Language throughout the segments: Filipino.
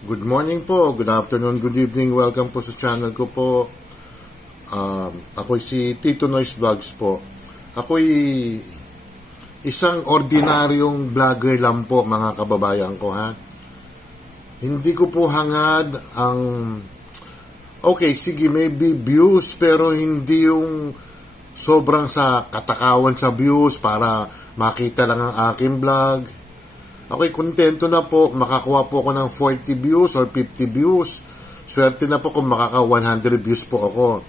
Good morning po, good afternoon, good evening, welcome po sa channel ko po. Ako si Tito Noise Vlogs po. Ako'y isang ordinaryong vlogger lang po, mga kababayan ko, ha. Hindi ko po hangad ang okay, sige, maybe views, pero hindi yung sobrang sa katakawan sa views para makita lang ang aking vlog. Okay, kontento na po, makakuha po ako ng 40 views or 50 views. Swerte na po kung makaka 100 views po ako.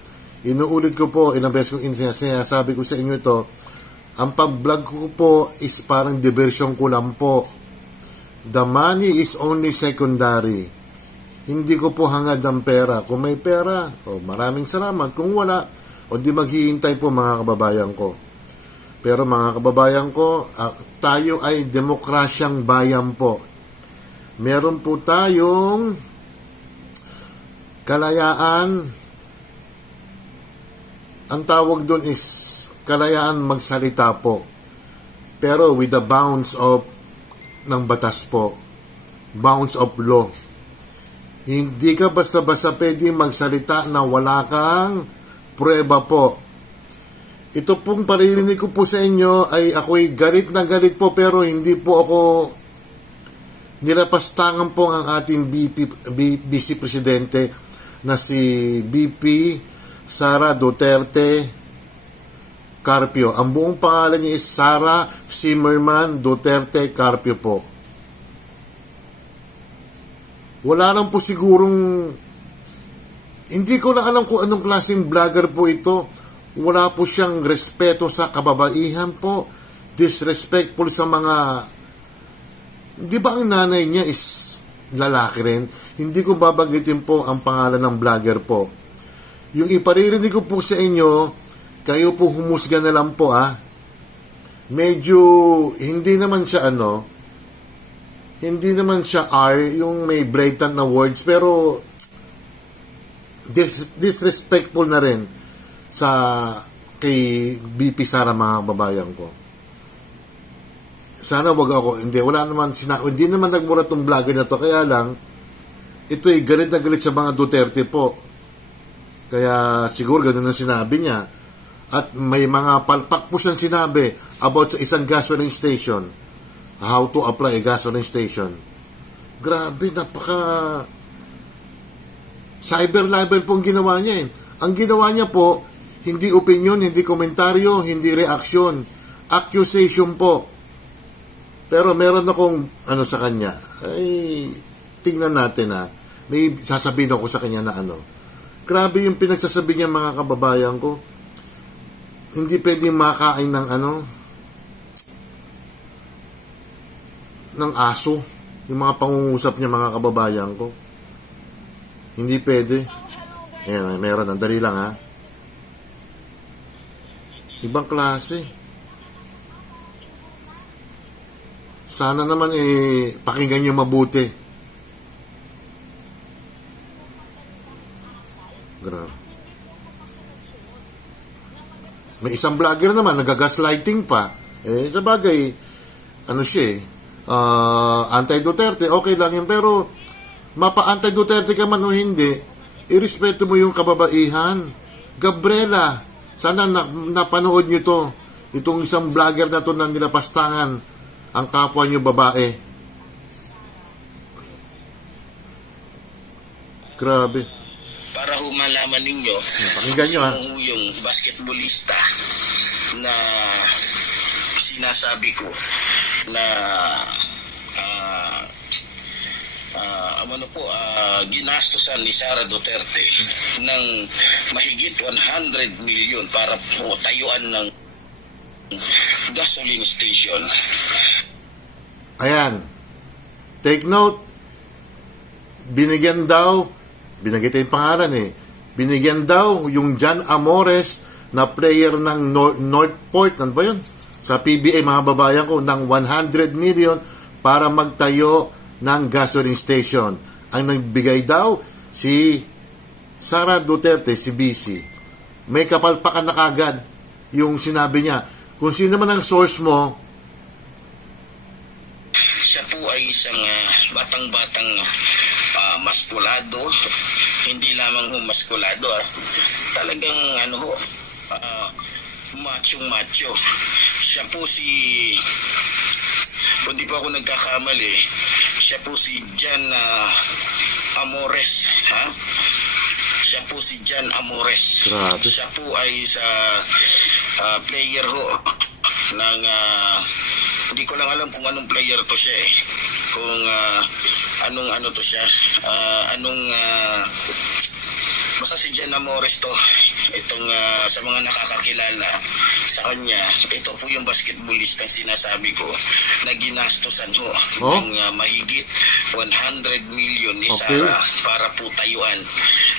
Inuulit ko po, ilang beses kong sinasabi ko sa inyo ito, ang pag-vlog ko po is parang diversion ko lang po. The money is only secondary. Hindi ko po hangad ang pera. Kung may pera, maraming salamat. Kung wala, di maghihintay po, mga kababayan ko. Pero mga kababayan ko, tayo ay demokrasyang bayan po. Meron po tayong kalayaan. Ang tawag doon is kalayaan magsalita po. Pero with the bounds of ng batas po. Bounds of law. Hindi ka basta-basta pwede magsalita na wala kang prueba po. Ito pong paririnig ko po sa inyo ay ako'y galit na galit po, pero hindi po ako nilapastangan po ang ating Vice Presidente na si VP Sara Duterte Carpio. Ang buong pangalan niya is Sara Zimmerman Duterte Carpio po. Wala lang po sigurong, hindi ko lang alam kung anong klaseng vlogger po ito. Wala po siyang respeto sa kababaihan po. Disrespectful sa mga... Di ba ang nanay niya is lalaki rin? Hindi ko babanggitin po ang pangalan ng vlogger po. Yung iparirinig ko po sa inyo, kayo po humusga na lang po, ah. Medyo, hindi naman siya hindi naman siya R, yung may blatant na words, pero disrespectful na rin sa kay BP Sara, mga babayan ko. Sana wag ako, hindi naman nagmura tong vlogger na to, kaya lang ito ay galit na galit sa mga Duterte po. Kaya siguro ganun ang sinabi niya. At may mga palpak po siyang sinabi about sa isang gasoline station. How to apply a gasoline station. Grabe, napaka cyber libel po ang ginawa niya eh. Ang ginawa niya po, hindi opinion, hindi komentaryo, hindi reaksyon. Accusation po. Pero meron akong sa kanya. Ay, tingnan natin ha. May sasabihin ako sa kanya na Grabe yung pinagsasabi niya, mga kababayan ko. Hindi pwedeng makain ng ng aso. Yung mga pangungusap niya, mga kababayan ko. Hindi pwede. Ayan, meron. Ang dali lang ha. Ibang klase. Sana naman pakinggan nyo mabuti. Grabe. May isang vlogger naman, nagagaslighting pa. Sabagay, siya anti-Duterte, okay lang yun. Pero, mapa-anti-Duterte ka man o hindi, irespeto mo yung kababaihan. Gabriela, sana napanood nyo to. Itong isang vlogger na to na nilapastangan ang kapwa nyo babae. Grabe. Para humalaman ninyo, pakinggan nyo ha. Yung basketballista na sinasabi ko na ginastosan ni Sara Duterte ng mahigit 100 million para po tayuan ng gasoline station. Ayan. Take note. Binigyan yung pangalan binigyan daw yung John Amores na player ng Northport, ano ba yun? Sa PBA, mga babayan ko, ng 100 million para magtayo ng gasoline station. Ang nagbigay daw si Sara Duterte, si BC. May kapalpakan na kagad yung sinabi niya. Kung sino man ang source mo, siya po ay isang batang-batang maskulado, hindi lamang maskulado, talagang macho. Siya po si, kung di pa ako nagkakamali, siya po si Jan Amores, Siya po si Jan Amores. Grabe. Siya po ay sa player ho ng hindi ko lang alam kung anong player to siya kung anong to siya, basta si Jan Amores to, itong sa mga nakakakilala sa kanya, ito po yung basketballistang sinasabi ko na ginastosan ho ng mahigit 100 million ni Sara para po tayuan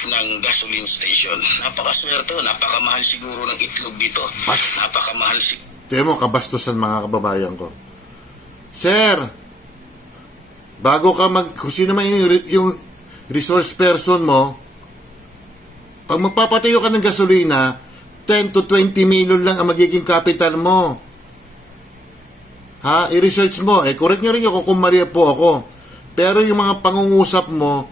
ng gasoline station. Napakaswerte, napakamahal siguro ng itlog dito. Napakamahal siguro. Tiyan mo, kabastusan mga kababayan ko. Sir, bago ka kung sino man yung resource person mo, pag magpapatayo ka ng gasolina, 10 to 20 million lang ang magiging capital mo. I-research mo. Correct nyo rin yung kung Maria po ako. Pero yung mga pangungusap mo,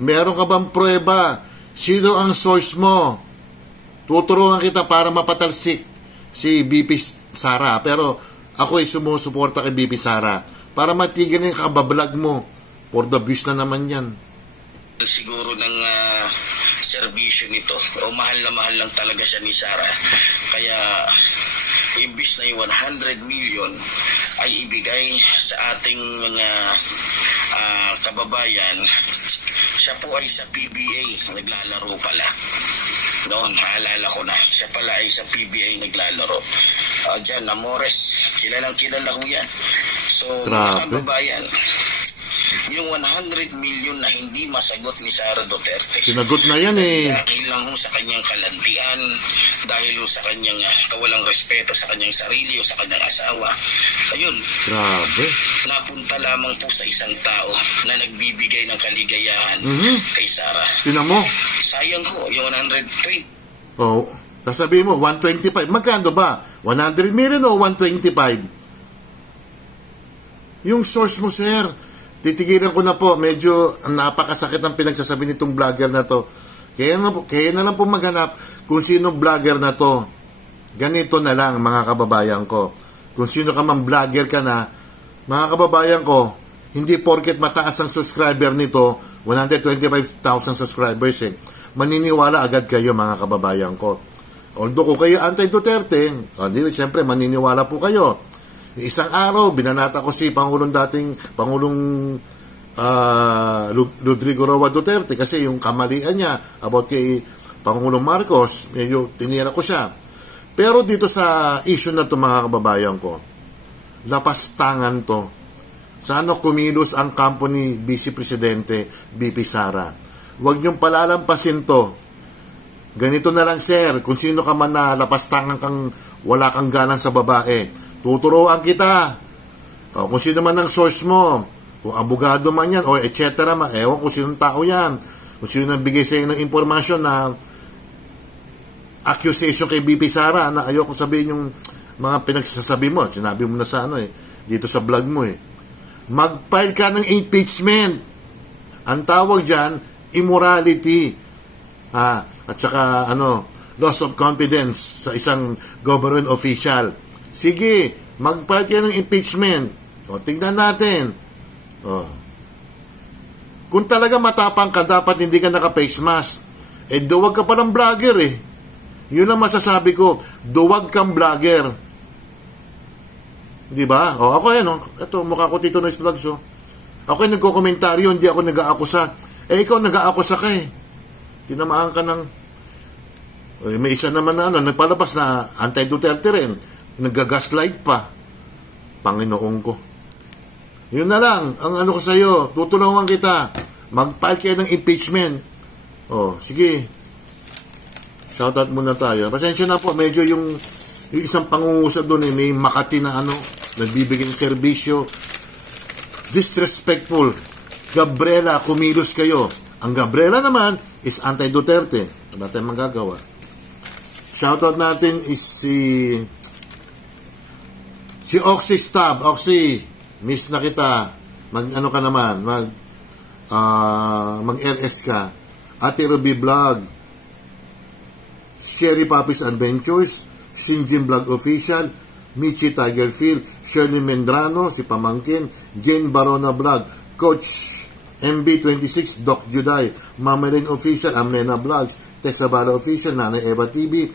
meron ka bang prueba? Sino ang source mo? Tuturuan kita para mapatalsik si BP Sara. Pero ako ay sumusuporta kay BP Sara para matigil na yung kabablog mo. For the views na naman yan. Siguro ng serbisyo nito, o mahal lang talaga siya ni Sara, kaya imbis na yung 100 million ay ibigay sa ating mga kababayan, siya po ay sa PBA naglalaro pala noon, naalala ko na, siya pala ay sa PBA naglalaro. Jan Amores, kilalang kilala ko yan. So mga kababayan, yung 100 million na hindi masagot ni Sara Duterte. Sinagot na yan Dahil lang sa kanyang kalantian, dahil sa kanyang kawalang respeto sa kanyang sarili o sa kanyang asawa. Ayun. Grabe. Napunta lamang po sa isang tao na nagbibigay ng kaligayahan kay Sara. Tinan mo. Sayang ko, yung 120. Sasabihin mo, 125. Magkano ba? 100 million o 125? Yung source mo, sir. Titigilan ko na po, medyo napakasakit ang pinagsasabi nitong vlogger na to. Kaya na lang po maghanap kung sino vlogger na to. Ganito na lang mga kababayan ko. Kung sino ka man vlogger ka na, mga kababayan ko, hindi porket mataas ang subscriber nito, 125,000 subscribers maniniwala agad kayo mga kababayan ko. Although kung kayo anti-Duterte, siyempre maniniwala po kayo. Isang araw, binanata ko si Pangulong Rodrigo Roa Duterte kasi yung kamalian niya about kay Pangulong Marcos, medyo tinira ko siya. Pero dito sa issue na to mga kababayan ko, lapastangan to. Sana kumilos ang kampo ni Vice Presidente BP Sara. Huwag niyong palalampasin to. Ganito na lang, sir, kung sino ka man na lapastangan kang wala kang galang sa babae, tuturuan kita. Kung sino man ang source mo, kung abogado man yan, o etc. Ewan kung sinong tao yan. Kung sino nagbigay sa iyo ng impormasyon na accusation kay BP Sara, na ayoko sabihin yung mga pinagsasabi mo. Sinabi mo na sa dito sa vlog mo Mag-file ka ng impeachment. Ang tawag dyan, immorality. At saka, loss of confidence sa isang government official. Sige, mag-file kayo ng impeachment. Tingnan natin. Kung talaga matapang ka, dapat hindi ka naka-face mask. Duwag ka pa ng vlogger Yun ang masasabi ko. Duwag kang vlogger. Di ba? Ako ito, mukha ko Tito Noise Vlogs ako yung nagko-komentaryo, hindi ako nag-aakusa. Ikaw nag-aakusa ka Tinamaan ka ng may isa naman na nagpalabas na anti-Duterte rin. Nag-gaslight pa. Panginoon ko. Yun na lang. Ang ko sa'yo, tutulungan kita. Mag-file kayo ng impeachment. Sige. Shoutout muna tayo. Pasensya na po, medyo yung isang pangungusap doon may Makati na nagbibigay ng serbisyo. Disrespectful. Gabriela, kumilos kayo. Ang Gabriela naman is anti-Duterte. Wala tayong magagawa. Shoutout natin is si Oxy Stab. Oxy, miss na kita. Ka naman. mag-LS ka. Ate Ruby Vlog, Sherry Papi's Adventures, Shinjin Vlog Official, Michi Tigerfield, Shirley Mendrano, si Pamangkin, Jane Barona Vlog, Coach MB26, Doc Juday, Mamarin Official, Amnena Vlogs, Tessa Bala Official, Nanay Eva TV,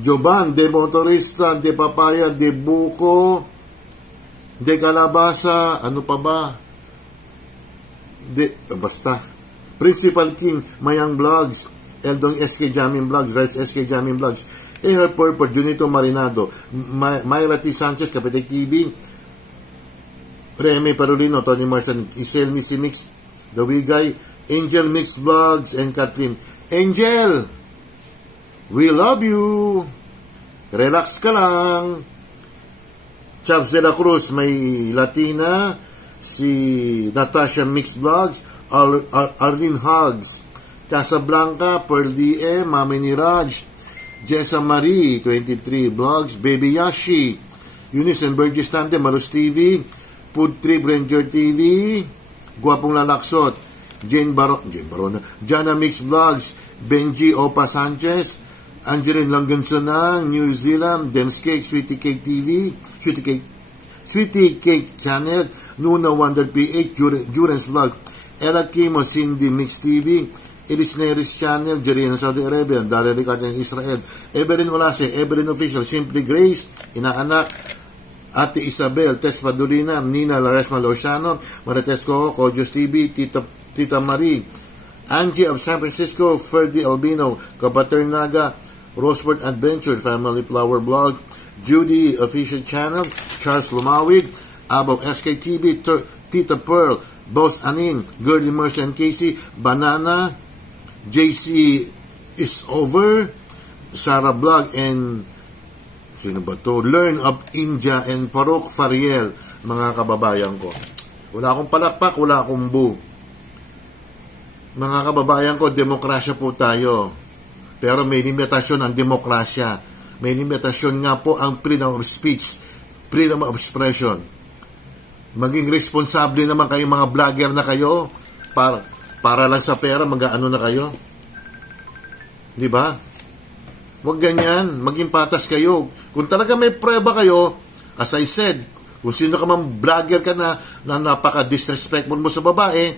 Joban, De Motorista, De Papaya, De Buko, De Calabasa, ano pa ba? Basta. Principal King, Mayang Vlogs, Eldong SK Jamming Vlogs, Rights SK Jamming Vlogs, Her Purple, Junito Marinado, Myra T. Sanchez, Kapitek TV, Remy Parolino, Tony Marsan, Isel Missy Mix, The Wigay, Angel Mix Vlogs, and Kathleen. Angel, we love you. Relax ka lang. Chaps de la Cruz, may Latina, si Natasha Mix Vlogs, Arlene Hugs, Casablanca, Pearl DM, Mami ni Raj, Jessa Marie, 23 Vlogs, Baby Yashi, Eunice and Burgess Tante, Marus TV, Food Trip Ranger TV, Guwapong Lalaksot, Jane Barona, Jana Mix Vlogs, Benji Opa Sanchez, Angeline Langansanang, New Zealand, Dems Cake, Sweetie Cake TV, Sweetie Cake Channel, Nuna Wonder PH, Jurens Vlog, Ella Kimo, Cindy Mix TV, Elis Neris Channel, Jerina Saudi Arabia, Daria Ricardo in Israel, Evelyn Olase, Evelyn Official, Simply Grace, Inaanak, Ate Isabel, Tess Padulina, Nina Laresma Lozano, Marites Coco, Kojos TV, Tita Marie, Angie of San Francisco, Ferdy Albino, Kapaternaga, Rosebud Adventure, Family Flower Blog, Judy Official Channel, Charles Lumawid, Above SKTV, Tita Pearl, Boss Anin, Girly Mercy and Casey, Banana, JC is over, Sarah Blog, and sino ba to? Learn of India and Farouk Fariel, mga kababayan ko. Wala akong palakpak, wala akong boo. Mga kababayan ko, demokrasya po tayo. Pero may limitasyon ang demokrasya. May limitasyon nga po ang freedom of speech, freedom of expression. Maging responsable naman kayo mga vlogger na kayo para lang sa pera mag-aano na kayo. Di ba? Huwag ganyan, maging patas kayo. Kung talaga may prueba kayo, as I said, kung sino ka man vlogger ka na napaka-disrespectful mo sa babae,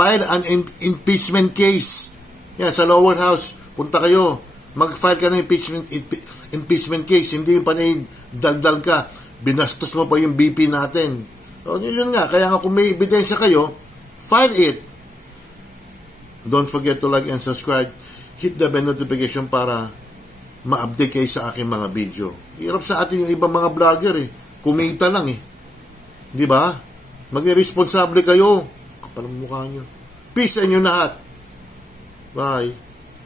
file an impeachment case. Yan, sa lower house, punta kayo, mag-file ka ng impeachment case, hindi yung panay daldal ka, binastos mo pa yung BP natin. So, yun nga, kaya nga kung may ebidensya kayo, file it. Don't forget to like and subscribe. Hit the bell notification para ma-update kayo sa aking mga video. Hirap sa atin yung ibang mga vlogger eh. Kumita lang eh. Di ba? Maging responsable kayo. Kapal ang mukha nyo. Peace sa inyo lahat. Bye.